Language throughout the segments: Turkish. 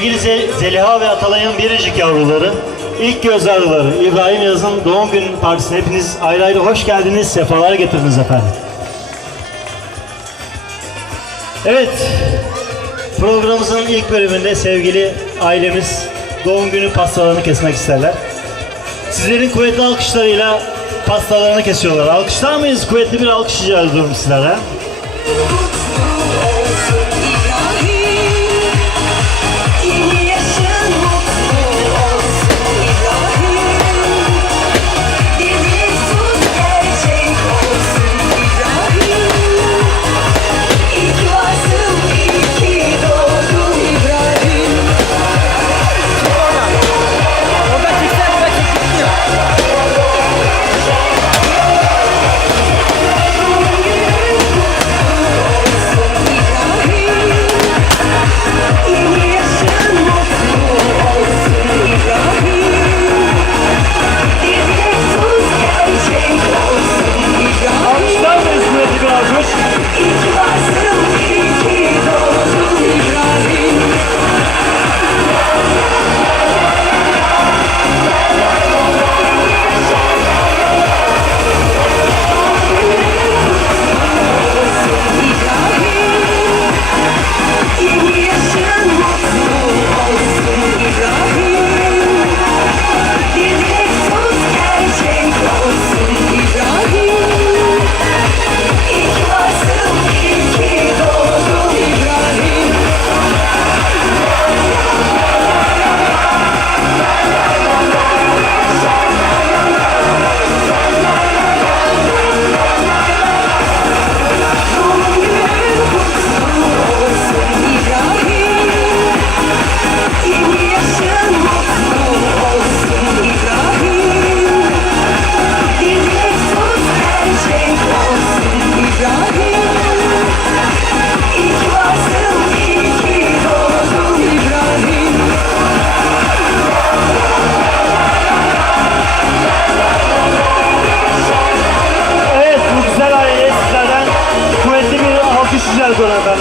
Sevgili Zeliha ve Atalay'ın biricik yavruları, ilk göz ağrıları İbrahim Yaz'ın doğum günü partisine hepiniz ayrı ayrı hoş geldiniz, sefalar getirdiniz efendim. Evet, programımızın ilk bölümünde sevgili ailemiz doğum günü pastalarını kesmek isterler. Sizlerin kuvvetli alkışlarıyla pastalarını kesiyorlar. Alkışlar mıyız? Kuvvetli bir alkış rica ediyorum sizlere.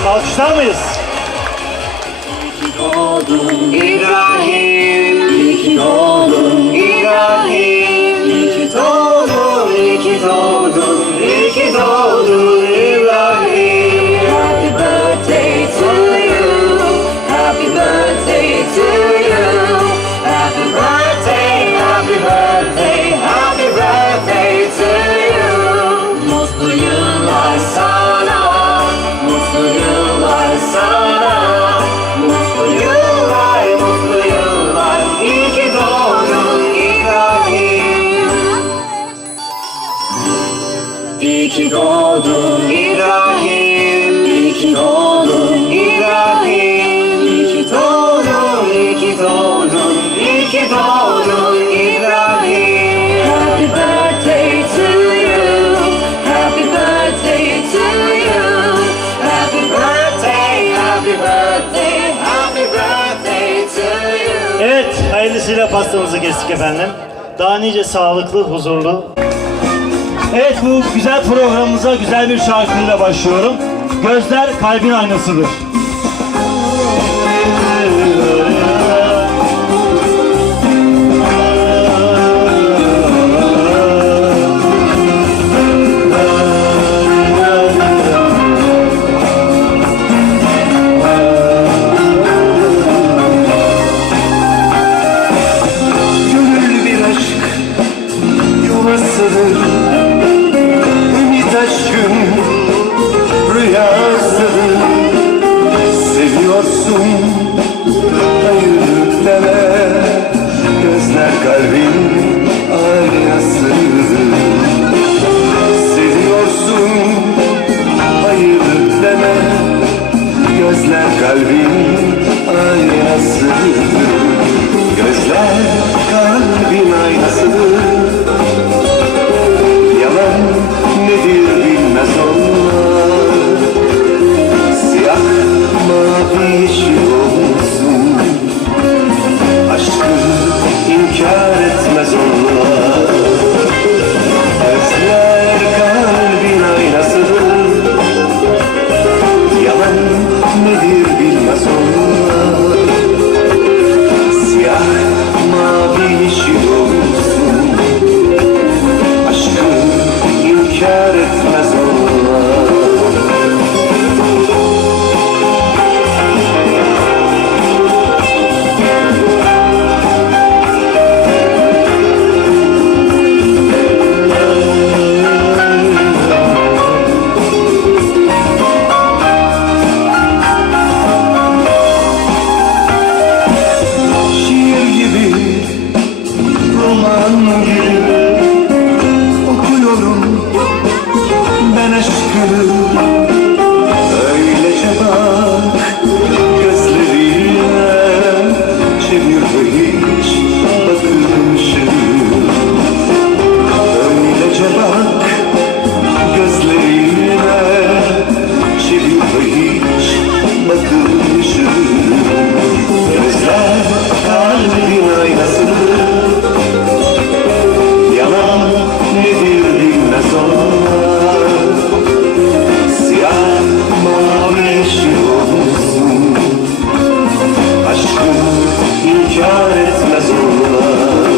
Alkışlar mıyız? İyi ki doğdun İbrahim, iyi ki doğdun İbrahim, iyi ki doğdun, iyi ki doğdun, iyi ki doğdun İbrahim. Happy birthday to you, happy birthday to you, happy birthday, happy birthday, happy birthday to you. Mutlu yıllar sana. Mutlu yıllar sana, mutlu yıllar, mutlu yıllar. İyi ki doğdun İbrahim. İyi ki doğdun İbrahim, iyi ki doğdun İbrahim, iyi ki doğdun, iyi ki doğdun, iyi ki doğdun İbrahim. Happy birthday to you, happy birthday to you. Happy birthday, happy birthday, happy birthday to you. Evet, hayırlısıyla pastamızı kestik efendim. Daha nice sağlıklı, huzurlu. Evet, bu güzel programımıza güzel bir şarkıyla başlıyorum. Gözler kalbin aynasıdır. Ümit aşkın rüyasıdır. Seviyorsun hayır deme, gözler kalbin aynasıdır. Seviyorsun hayır deme, gözler kalbin aynasıdır. Gözler kalbin aynasıdır. inkar etmez onlar. Şiir gibi, roman gibi okuyorum ben aşkı. Öylece bak gözlerine, çevir hiç bakışını. Öylece bak gözlerine, çevir hiç bakışını. Gözler kalbin aynası, yalan nedir bilmez onlar. Siyah mavi yeşil olsun, aşkı inkar etmez onlar.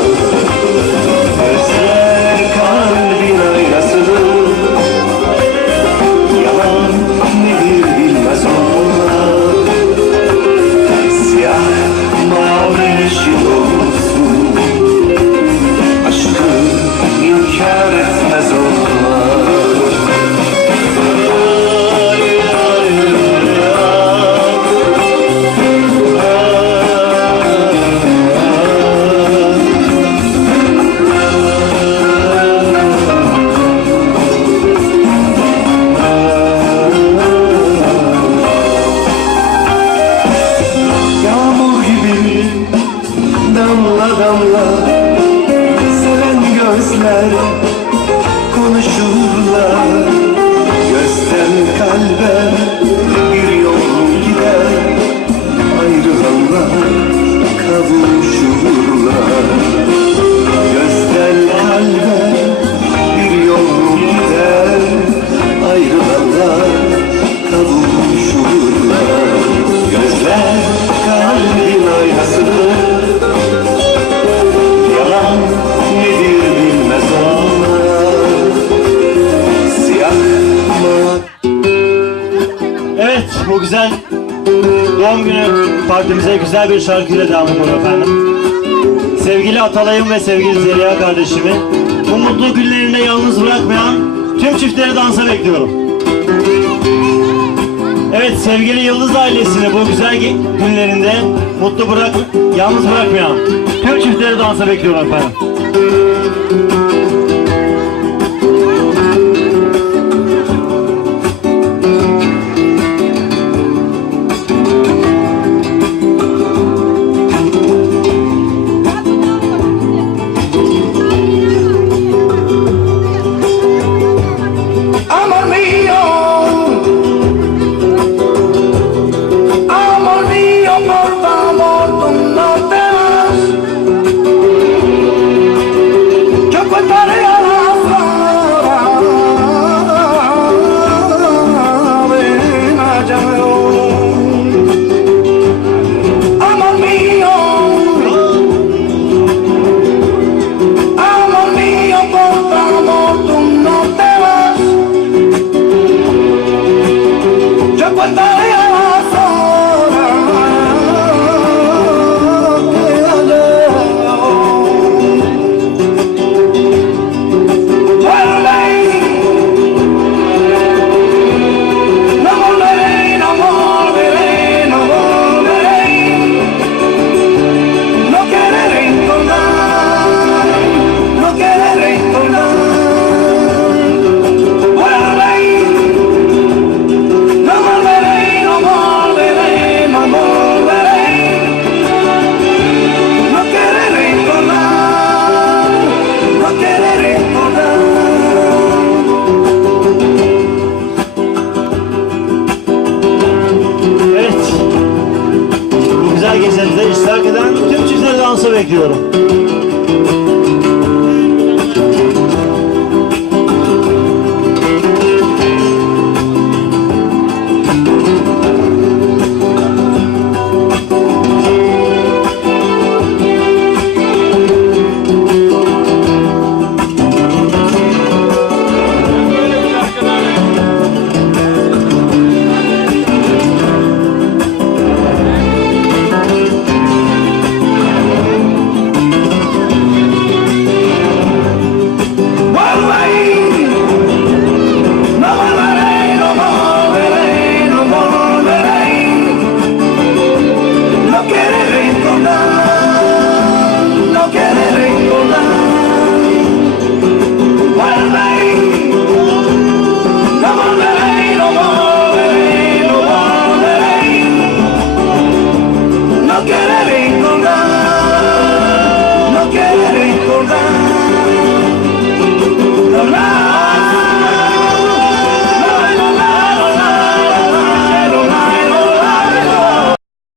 Gözler kalbin aynasıdır, yalan nedir bilmez onlar. Siyah mavi yeşil olsun, aşkı inkar etmez onlar. Yağmur gibi damla damla seven gözler konuşurlar. Gözden kalbe bir yol gider, ayrılanlar kavuşurlar. Gözden kalbe bir yol gider, ayrılanlar kavuşurlar. Gözler kalbin aynasıdır, yalan nedir bilmez onlar. Siyah mavi. Evet, bu güzel doğum günü partimize güzel bir şarkıyla devam edelim efendim. Sevgili Atalay'ım ve sevgili Zeliha kardeşimi bu mutlu günlerinde yalnız bırakmayan tüm çiftleri dansa bekliyorum. Evet, sevgili Yıldız ailesini bu güzel günlerinde yalnız bırakmayan tüm çiftleri dansa bekliyorum efendim.